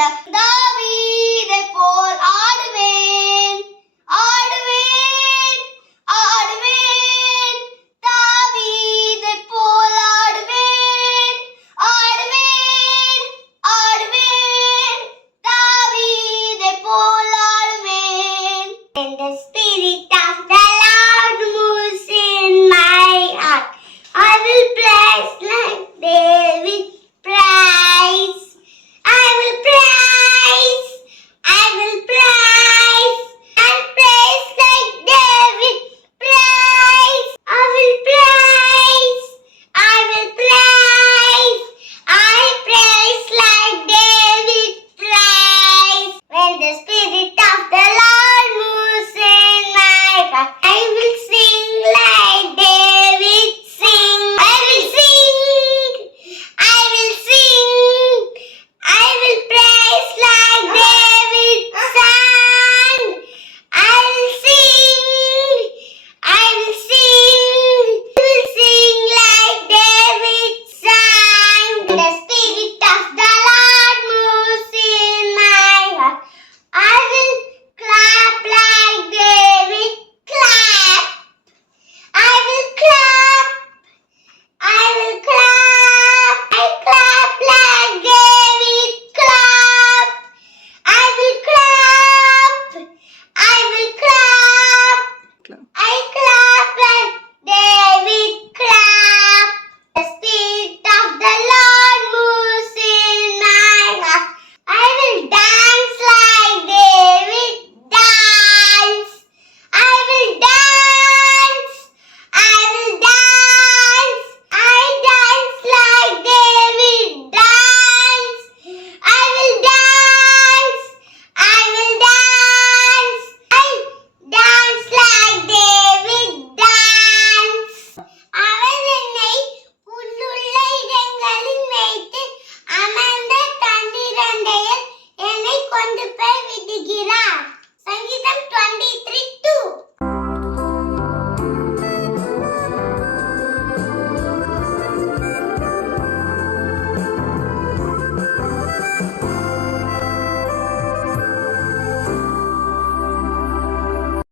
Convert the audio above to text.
Dos.